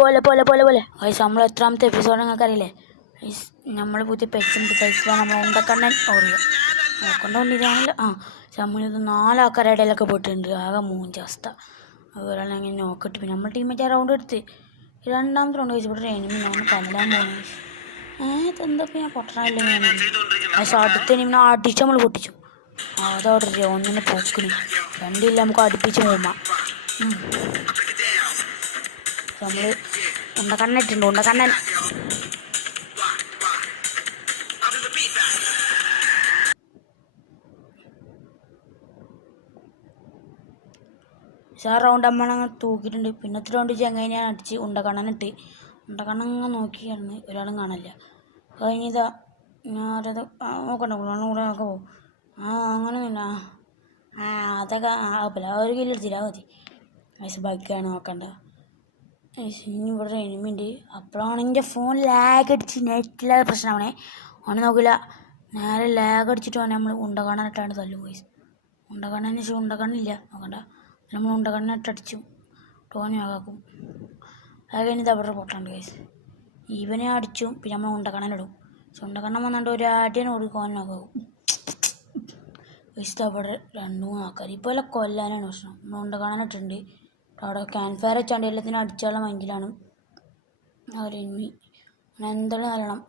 പോലെ പോലെ പോലെ പോലെ ഗൈസ് നമ്മൾ എത്രാമത്തെ എപ്പിസോഡ് നിങ്ങൾക്ക് അറിയില്ലേ ഗൈസ് നമ്മൾ പുതിയ പെറ്റ്സിൻ്റെ സൈസിലാണ് നമ്മൾ ഉണ്ടക്കണ്ണൻ ഓറിയോ നോക്കൊണ്ടിരിക്കുകയാണല്ലോ. നമ്മളിത് 4 ആൾക്കാരുടെ ഇടയിലൊക്കെ പോയിട്ടുണ്ട്. ആകെ മൂഞ്ച അവസ്ഥ. അതുപോലെ അങ്ങനെ നോക്കിട്ട് പിന്നെ നമ്മൾ ടീമേറ്റ് റൗണ്ട് എടുത്ത് രണ്ടാമത്തെ റൗണ്ട് കഴിച്ച് ഇവിടെ എനിമി നമ്മൾ കൊല്ലാൻ പോകുന്നു. ഇതെന്തൊക്കെ ഞാൻ പൊട്ടണല്ലോ ഞാൻ പക്ഷെ അടുത്ത എനിമിനെ അടിച്ച് നമ്മൾ പൊട്ടിച്ചു. അതോടെ ഒന്നിനെ പൊക്കിന് രണ്ടില്ല നമുക്ക് അടുപ്പിച്ച് പോകാം. നമ്മൾ ഉണ്ടക്കണ്ണിട്ടുണ്ട്. ഉണ്ടക്കണ്ണൻ റൗണ്ട് നമ്മളങ്ങനെ തൂക്കിയിട്ടുണ്ട്. പിന്നത്തെ റൗണ്ട് ചെങ്ങനെയാണ് അടിച്ച് ഉണ്ടക്കണ്ണനിട്ട് ഉണ്ടക്കണ്ണങ്ങ നോക്കിയായിരുന്നു. ഒരാളും കാണില്ല. കഴിഞ്ഞതാ ഞാനത് നോക്കണ്ട കൂടെ നോക്കാൻ പോകും. അങ്ങനെയൊന്നുമില്ല. അതൊക്കെ ആപ്പില്ല. ഒരു കില്ലെടുത്തില്ല മതി. വയസ്സ് ബഗ്ഗാണ് നോക്കണ്ട. ഇനി ഇവിടെ എനിമിയുണ്ട്. അപ്പോഴാണ് എൻ്റെ ഫോൺ ലാഗ് അടിച്ച് നെറ്റില്ലാതെ പ്രശ്നമാണേ. അവനെ നോക്കില്ല. നേരെ ലാഗ് അടിച്ചിട്ട് അവനെ നമ്മൾ ഉണ്ടക്കണ്ണനിട്ടാണ് തല്ലും പോയി. ഉണ്ടക്കണ്ണന് ശേഷം ഉണ്ടക്കണ്ണില്ല നോക്കണ്ട. നമ്മൾ ഉണ്ടക്കണ്ണിട്ടടിച്ചു ടോനെ ആകാക്കും. അത് കഴിഞ്ഞിട്ട് അവിടെ പൊട്ടാണ്ട് കേസ് ഇവനെ അടിച്ചും പിന്നെ നമ്മൾ ഉണ്ടക്കണ്ണനിടും. പക്ഷെ ഉണ്ടക്കണ്ണൻ വന്നിട്ട് ഒരു അടിയാണ് കൊടുക്കും. ഓനാകാക്കും കേസ്. അവിടെ 2-3 ആൾക്കാർ ഇപ്പോൾ എല്ലാം കൊല്ലാനാണ് പ്രശ്നം. നമ്മൾ ഉണ്ടക്കണ്ണനിട്ടുണ്ട്. അവിടെ ക്യാമ്പ് ഫയർ വെച്ചാണ്ട് എല്ലാത്തിനും അടിച്ചുള്ള മൈൻഡിലാണ് അവരെന്മി. അങ്ങനെ എന്തായാലും നല്ലണം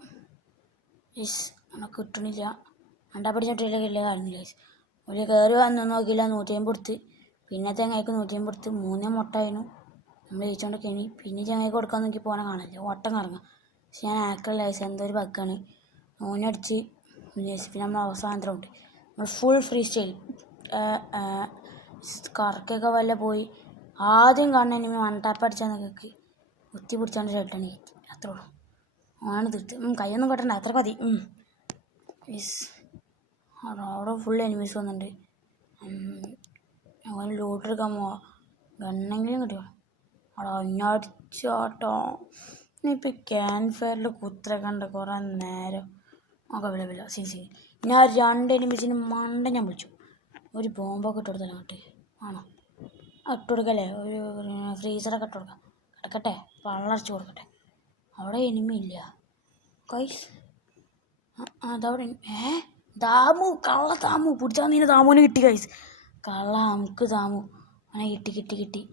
യെസ്. അങ്ങനെ കിട്ടണില്ല. അണ്ടാപ്പടിച്ചിട്ടില്ല കാണുന്നില്ല യെസ്. ഒരു കയറി വന്ന് നോക്കിയില്ല. 150 കൊടുത്ത് പിന്നെ ചങ്ങായിക്ക് 150 കൊടുത്ത് 3 മുട്ടായിരുന്നു നമ്മൾ ജയിച്ചുകൊണ്ടൊക്കെ ഇനി പിന്നെ ചങ്ങായിക്ക് കൊടുക്കാൻ നോക്കി പോകാൻ കാണില്ല. ഓട്ടം കറങ്ങാം. പക്ഷെ ഞാൻ ആക്കല്ല യെസ്. എന്തോ ഒരു ബഗ്ഗാണ്. ഓനടിച്ച് പിന്നെ നമ്മൾ അവസാനത്തെ ഉണ്ട്. നമ്മൾ ഫുൾ ഫ്രീ സ്റ്റൈൽ കറക്കൊക്കെ വല്ല പോയി ആദ്യം കാണുന്ന ഇനി 1 ടാപ്പ് അടിച്ചാൽ നിങ്ങൾക്ക് കുത്തി പിടിച്ചാണ്ട് ഷെട്ടാണ് കയറ്റി. അത്രേ ഉള്ളൂ. ആണ് തീർത്ത് കൈയൊന്നും കെട്ടണ്ട. അത്ര മതി. യെസ്. അവിടെ ഫുൾ എനിമീസ് വന്നിട്ടുണ്ട്. അവന് ലോട്ട് എടുക്കാൻ പോവാ. ഗണ്ണെങ്കിലും കിട്ടുമോ അവിടെ അടിച്ചാട്ടോ. ഇനിയിപ്പോൾ ക്യാമ്പ് ഫയറിൽ കുത്തിര കണ്ട കുറേ നേരം ഒക്കെ വില സി ഞാൻ 2 എനിമീസിന് മണ്ട ഞാൻ വിളിച്ചു. ഒരു ബോംബൊക്കെ ഇട്ട് കൊടുത്തല്ലോ അങ്ങോട്ട്. ആണോ ഇട്ട് കൊടുക്കല്ലേ. ഒരു ഫ്രീസറൊക്കെ ഇട്ട് കൊടുക്കാം. കിടക്കട്ടെ പള്ളടച്ച് കൊടുക്കട്ടെ. അവിടെ എനിമി ഇല്ല കൈസ്. അതവിടെ ദാമു കള്ള ദാമു പിടിച്ചാൽ നീ ദാമുവിനെ കിട്ടി കൈസ്. കള്ള നമുക്ക് ദാമു അവനെ കിട്ടി.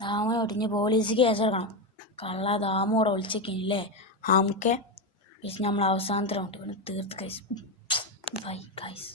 ദാമുനെ ഒടിഞ്ഞ് പോലീസിക്ക് കേസ് എടുക്കണം. കള്ള ദാമു അവിടെ ഒളിച്ചേക്കില്ലേ നമുക്ക് നമ്മൾ അവസാനത്തെ റൗണ്ട് തീർത്ത് കൈസ്. ബൈ കൈസ്.